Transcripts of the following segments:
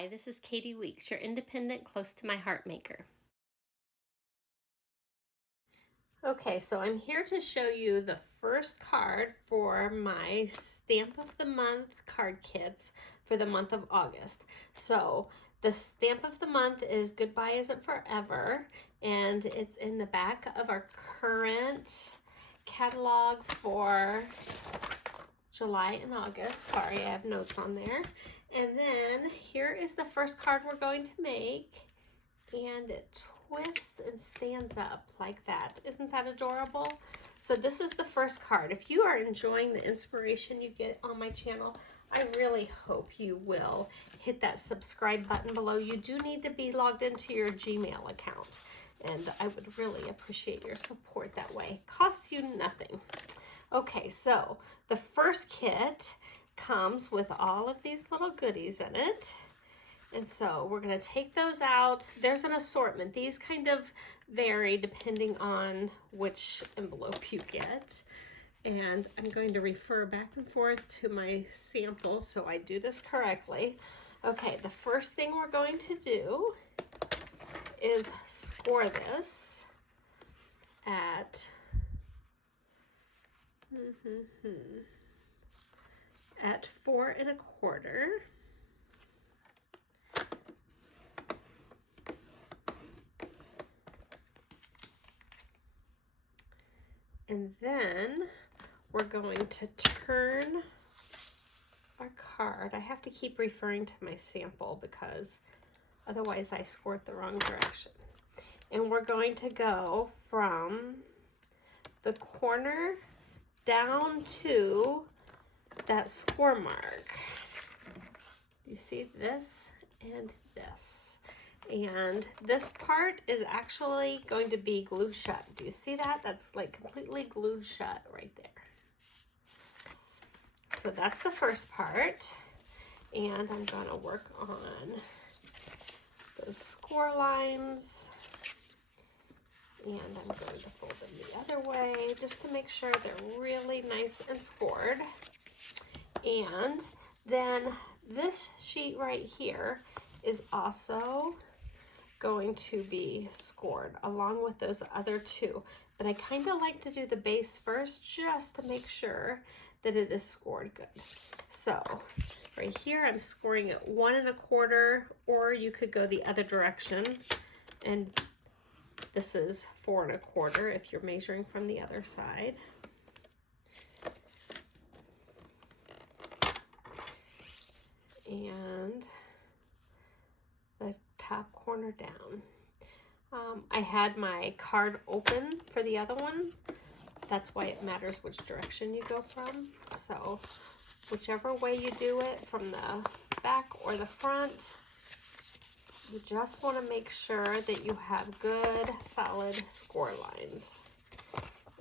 Hi, this is Katie Weeks, your independent, close to my heart maker. Okay, so I'm here to show you the first card for my Stamp of the Month card kits for the month of August. So the Stamp of the Month is Goodbye Isn't Forever, and it's in the back of our current catalog for July and August. Sorry, I have notes on there. And then here is the first card we're going to make, and it twists and stands up like that. Isn't that adorable? So this is the first card. If you are enjoying the inspiration you get on my channel, I really hope you will hit that subscribe button below. You do need to be logged into your Gmail account, and I would really appreciate your support that way. It costs you nothing. Okay, so the first kit comes with all of these little goodies in it. And so we're going to take those out. There's an assortment. These kind of vary depending on which envelope you get. And I'm going to refer back and forth to my sample so I do this correctly. Okay, the first thing we're going to do is score this at at 4 1/4. And then we're going to turn our card. I have to keep referring to my sample because otherwise I scored the wrong direction. And we're going to go from the corner down to that score mark. You see this and this. And this part is actually going to be glued shut. Do you see that? That's like completely glued shut right there. So that's the first part. And I'm going to work on those score lines. And I'm going to fold them the other way just to make sure they're really nice and scored. And then this sheet right here is also going to be scored along with those other two. But I kind of like to do the base first just to make sure that it is scored good. So right here I'm scoring at 1 1/4, or you could go the other direction, and this is 4 1/4 if you're measuring from the other side. And the top corner down. I had my card open for the other one. That's why it matters which direction you go from. So whichever way you do it, from the back or the front, you just want to make sure that you have good, solid score lines.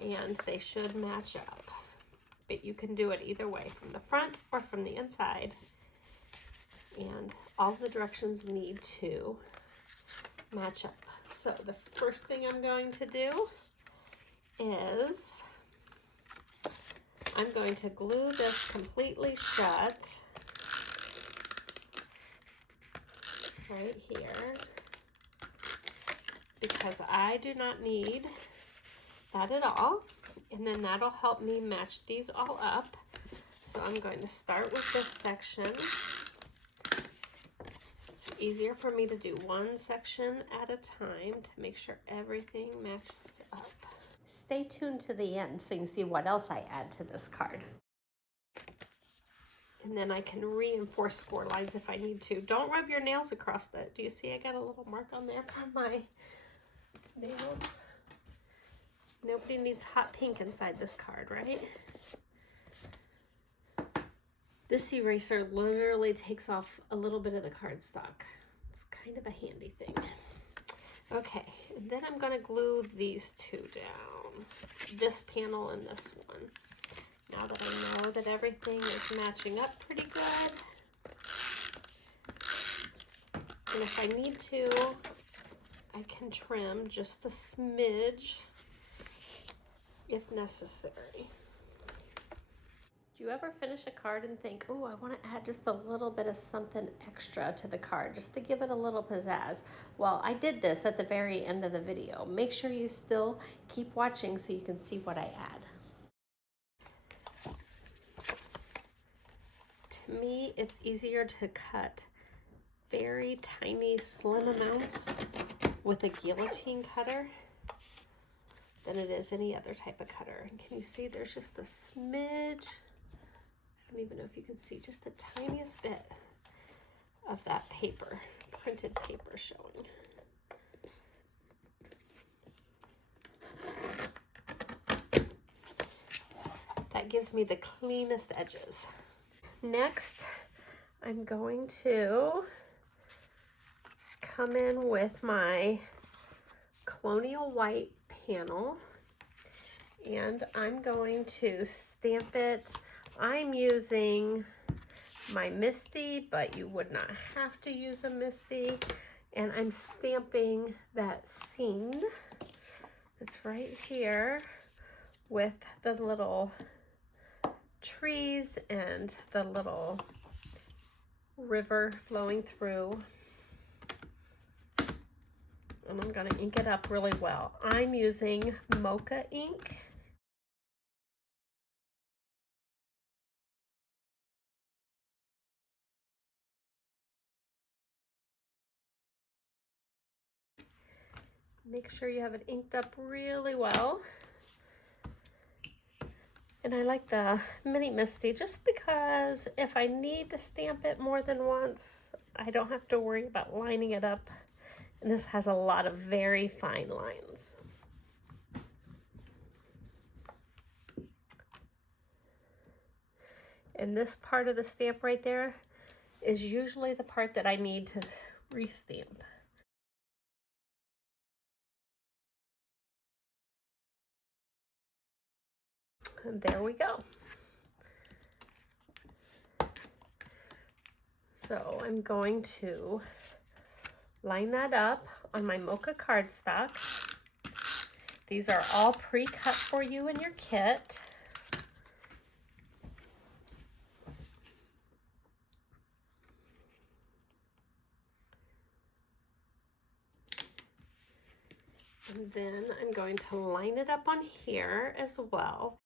And they should match up. But you can do it either way, from the front or from the inside. And all the directions need to match up. So the first thing I'm going to do is I'm going to glue this completely shut right here, because I do not need that at all. And then that'll help me match these all up. So I'm going to start with this section. Easier for me to do one section at a time to make sure everything matches up. Stay tuned to the end so you can see what else I add to this card. And then I can reinforce score lines if I need to. Don't rub your nails across that. Do you see I got a little mark on there from my nails? Nobody needs hot pink inside this card, right? This eraser literally takes off a little bit of the cardstock. It's kind of a handy thing. Okay, and then I'm going to glue these two down. This panel and this one. Now that I know that everything is matching up pretty good. And if I need to, I can trim just a smidge if necessary. Do you ever finish a card and think, oh, I want to add just a little bit of something extra to the card, just to give it a little pizzazz? Well, I did this at the very end of the video. Make sure you still keep watching so you can see what I add. To me, it's easier to cut very tiny, slim amounts with a guillotine cutter than it is any other type of cutter. And can you see there's just a smidge? I don't even know if you can see just the tiniest bit of that paper, printed paper showing. That gives me the cleanest edges. Next, I'm going to come in with my Colonial White panel, and I'm going to stamp it. I'm using my Misti, but you would not have to use a Misti. And I'm stamping that scene that's right here with the little trees and the little river flowing through. And I'm gonna ink it up really well. I'm using Mocha ink. Make sure you have it inked up really well. And I like the mini Misti just because if I need to stamp it more than once, I don't have to worry about lining it up. And this has a lot of very fine lines. And this part of the stamp right there is usually the part that I need to restamp. And there we go. So I'm going to line that up on my Mocha cardstock. These are all pre-cut for you in your kit. And then I'm going to line it up on here as well.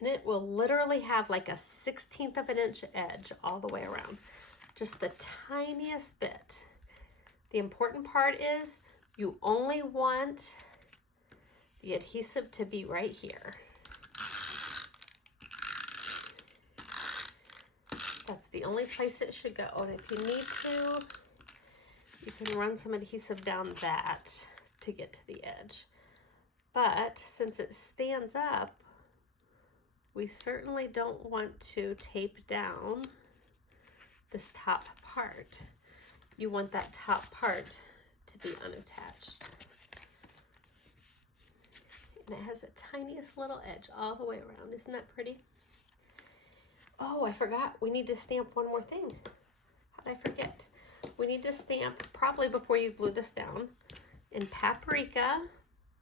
And it will literally have like a 1/16 of an inch edge all the way around. Just the tiniest bit. The important part is you only want the adhesive to be right here. That's the only place it should go. And if you need to, you can run some adhesive down that to get to the edge. But since it stands up, we certainly don't want to tape down this top part. You want that top part to be unattached. And it has the tiniest little edge all the way around. Isn't that pretty? Oh, I forgot. We need to stamp one more thing. How'd I forget? We need to stamp, probably before you glue this down, in Paprika,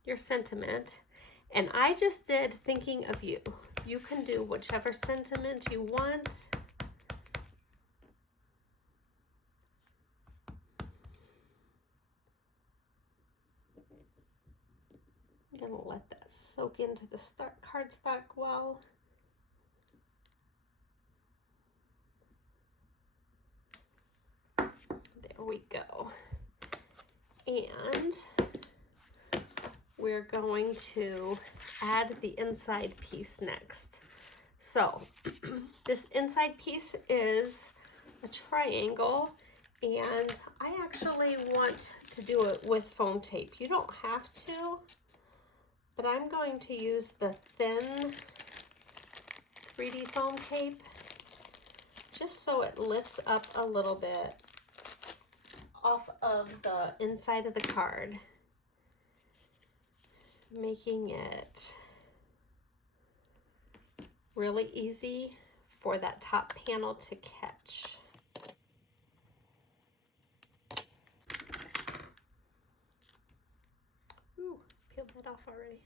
your sentiment. And I just did thinking of you. You can do whichever sentiment you want. I'm gonna let that soak into the cardstock well. There we go. And we're going to add the inside piece next. So this inside piece is a triangle, and I actually want to do it with foam tape. You don't have to, but I'm going to use the thin 3D foam tape just so it lifts up a little bit off of the inside of the card, making it really easy for that top panel to catch. Ooh, peeled that off already.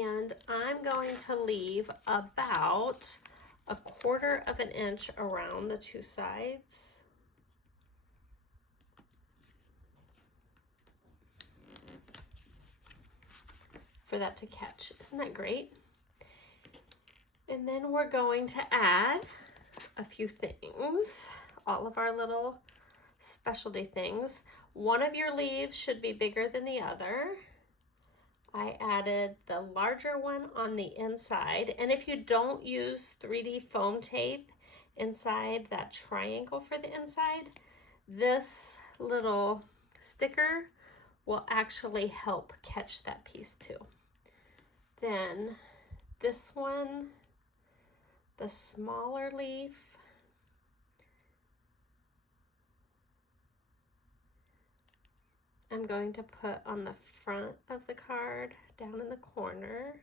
And I'm going to leave about 1/4 of an inch around the two sides. For that to catch. Isn't that great? And then we're going to add a few things, all of our little specialty things. One of your leaves should be bigger than the other. I added the larger one on the inside, and if you don't use 3D foam tape inside that triangle for the inside, this little sticker will actually help catch that piece too. Then this one, the smaller leaf, I'm going to put on the front of the card down in the corner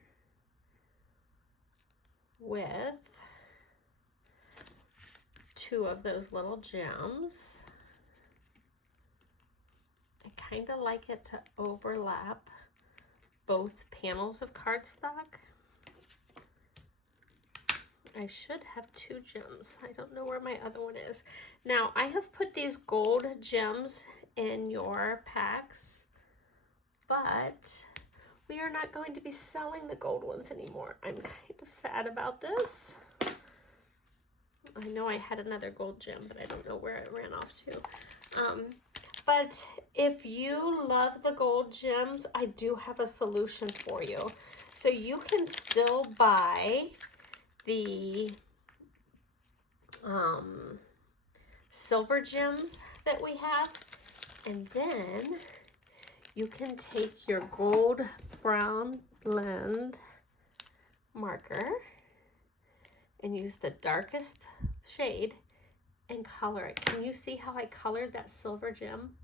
with 2 of those little gems. I kind of like it to overlap both panels of cardstock. I should have 2 gems. I don't know where my other one is. Now, I have put these gold gems in your packs, but we are not going to be selling the gold ones anymore. I'm kind of sad about this. I know I had another gold gem, but I don't know where it ran off to. But if you love the gold gems, I do have a solution for you. So you can still buy the silver gems that we have, and then you can take your gold brown blend marker and use the darkest shade and color it. Can you see how I colored that silver gem?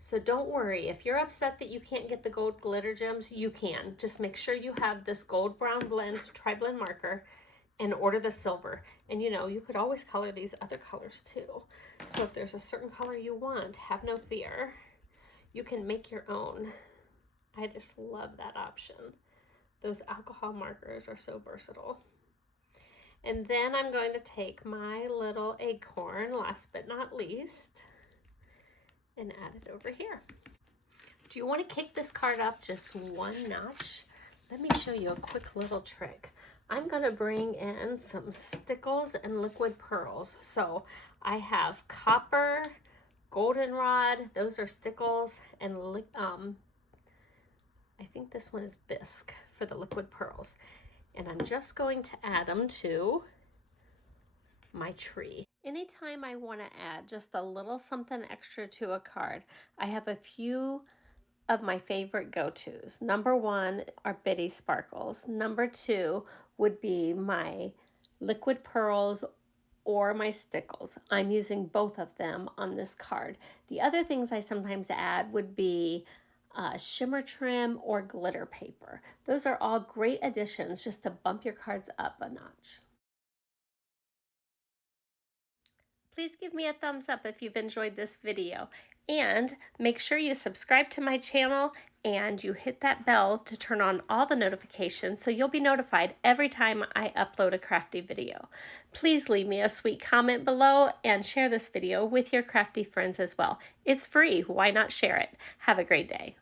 So don't worry, if you're upset that you can't get the gold glitter gems, you can. Just make sure you have this gold brown blend TriBlend marker and order the silver. And you know, you could always color these other colors too. So if there's a certain color you want, have no fear. You can make your own. I just love that option. Those alcohol markers are so versatile. And then I'm going to take my little acorn, last but not least, and add it over here. Do you want to kick this card up just 1 notch? Let me show you a quick little trick. I'm going to bring in some Stickles and Liquid Pearls. So I have copper, goldenrod, those are Stickles, and I think this one is Bisque for the Liquid Pearls. And I'm just going to add them to my tree. Anytime I want to add just a little something extra to a card, I have a few of my favorite go-tos. Number 1 are Bitty Sparkles. Number 2 would be my Liquid Pearls or my Stickles. I'm using both of them on this card. The other things I sometimes add would be shimmer trim or glitter paper. Those are all great additions just to bump your cards up a notch. Please give me a thumbs up if you've enjoyed this video, and make sure you subscribe to my channel and you hit that bell to turn on all the notifications so you'll be notified every time I upload a crafty video. Please leave me a sweet comment below and share this video with your crafty friends as well. It's free, why not share it? Have a great day.